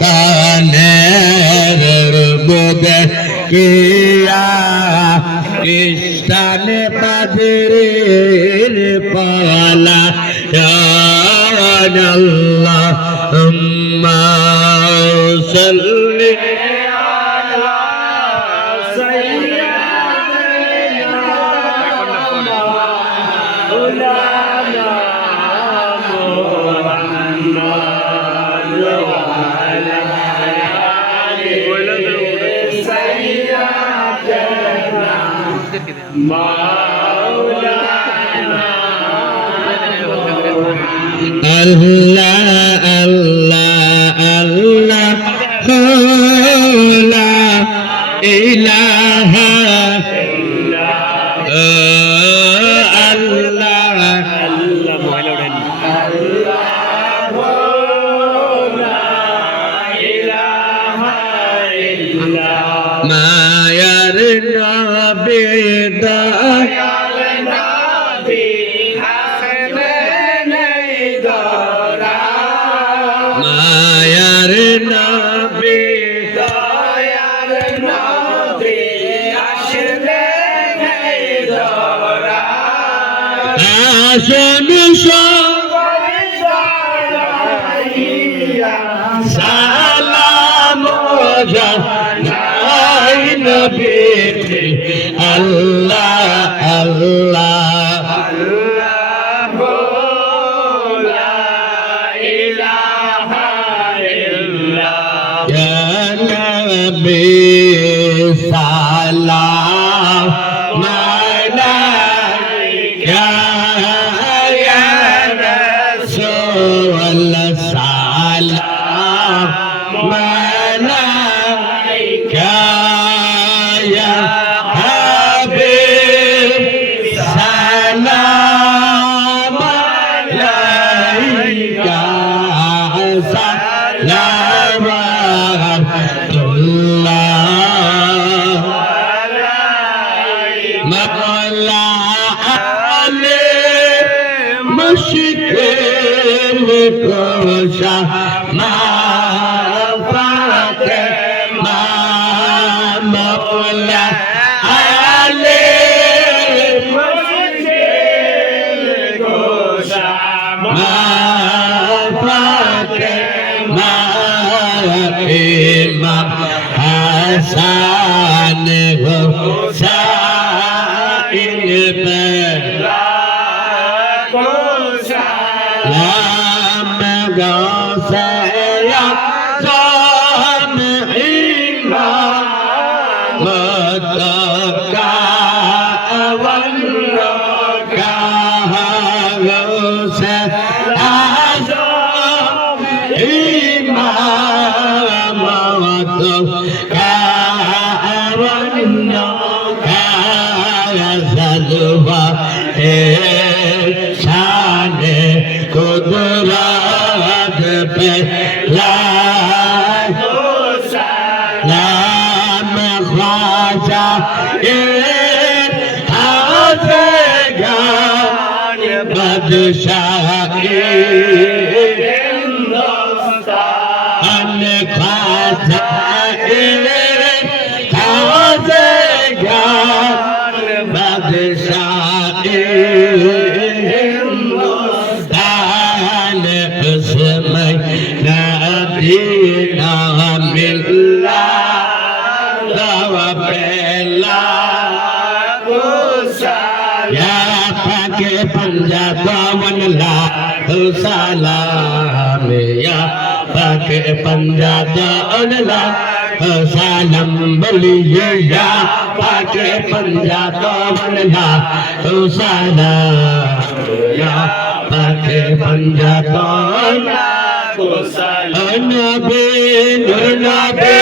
কানের বুকে কিয়া কৃষ্ণে পাদের পালা আল্লাহুম্মা সাল্লি Allah Allah Allah la ilaha মায়ার নবী দয়াল নবী হাসবেন দরা মায়ার নবী দয়াল নবী হাসবেন দরা আসুন সালাম জানাই নবী আল্লাহ আল্লাহ আল্লাহু লা ইলাহা ইল্লাল্লাহ ইয়া নবী সালাম আলাইকা ইয়া রাসূল সালাম আলাইকা ইয়া হাবিব সালাম আলাইকা সালাওয়াতুল্লাহ মাওলা আলে মুশকিল কোশা মা ফাতেমা মাওলা আলে মুশকিল কোশা মা ফাতেমা ইমাম হাসান হুসাইন সালাম গৌসিয়া জাম ইমাম মতকা ওয়াল্লাকা গৌসে আজম ইমাম মতকা ওয়াল্লাকা সালওয়া শানে কুদরত पे लाम ख्वाजा ये आज़गान बादशाही हिंदुस्तान ख्वाजा ये आज़गान बादशाही Nadina millah dawa bela ya pake panjaban la salam ya pake panjaban la salam boliye ya pake panjaban la salam ya pake panjaban la Nabi Nur Nabi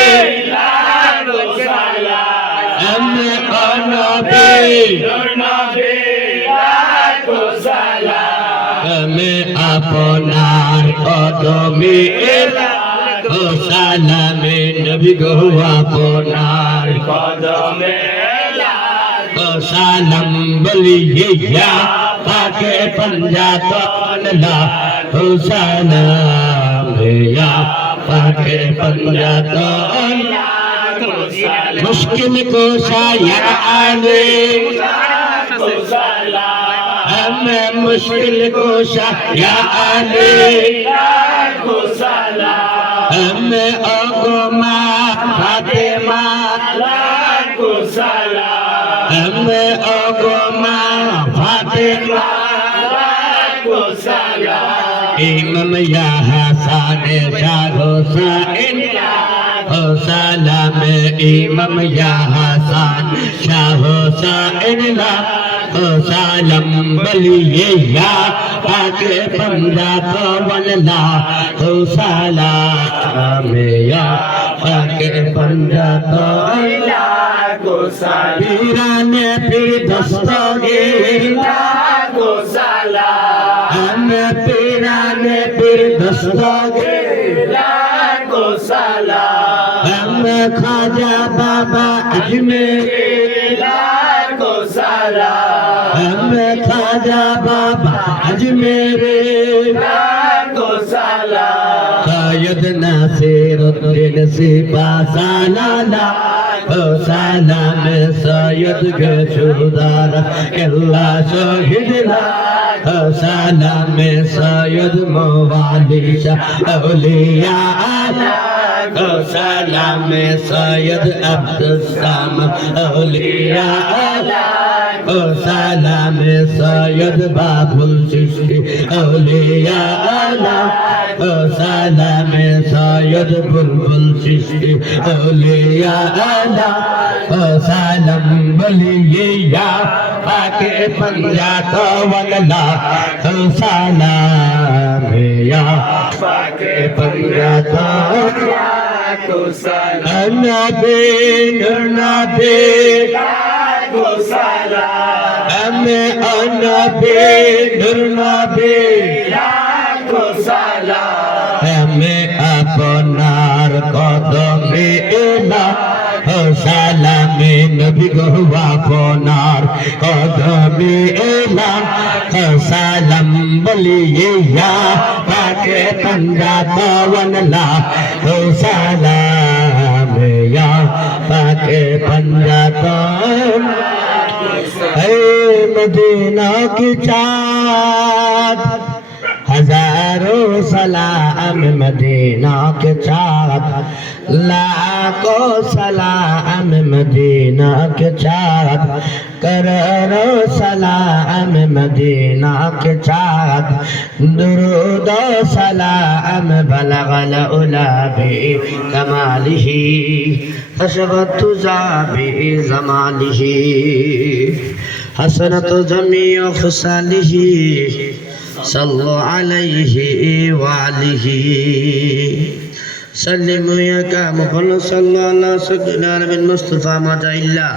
Nabi Nur Nabi Kami আপনার কদমে সালামে নবী গো আপনার কদমে সালাম বলিয়ে ইয়া পাকে पंजातन ला सालाम या पाके पंजातन मुश्किल कुशा या अली हमें मुश्किल कुशा या अली हमें अगमा फातिमा हमें अगमा फातिमा इमाम या हसन शाह हुसैन ओ सलाम इमाम या हसन शाह हुसैन ला ओ सलाम बलिए या पाके बंदा तो वल्ला ओ सलाम या पाके बंदा तो वल्ला को सलाम पीराने पीर दस्तगीर को सलाम हमें पीराने पीर दस्तगीर को सलाम हमें ख्वाजा बाबा अजमेर को सलाम हमें ख्वाजा बाबा अजमेर को सलाम सैयद नासिरुद्दीन सिपासालाला ओ सलाम सैयद गशुदार केल्ला शहीदला ओ सलाम सैयद मवाली शाह औलिया ओ सलाम सैयद अब्दुस्सलाम औलिया ओ सलाम सैयद बाबुल चिश्ती औलिया ओ सलाम सैयद बुलबुल चिश्ती औलिया ओ सलाम बलिया पाके पंजात वल्ला ओ सलाम या पाके पंजात को सलाम नबी नबी को सलाम हमें नबी नबी को सलाम हमें अपनार कदमे एला ओ सलाम नबी गो अपनार कदमे एला ओ सलाम बलिए या पाके पंजात वल्ला ओ सलाम या पाके पंजात मदीना की चाँद हजारों सलाम मदीना के चाँद लाखों सलाम मदीना के चाँद करोड़ों सलाम मदीना के चाँद दुरूद सलाम बलगल उला बि कमालिही फशगत जाबि जमालिही हसनत जमीअ खुसालिही सल्लु अलैहि वालिही सल्लिमु या कामुल सल्लल्लाहु अलैहि सय्यिदिना नबी मुस्तफा मदाइल्ला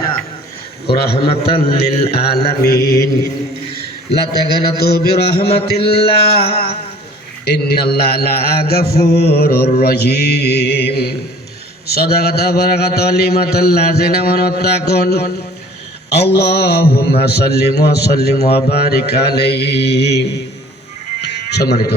रहमतल लिल आलमीन ला तगनतु बिरहमतिल्लाह इन्नल्लाह ला गफूरुर रहीम सदaqata barakata limatal lazina wanattaqun Allahumma sallim wa sallim wa barik alaihi সম্মানিত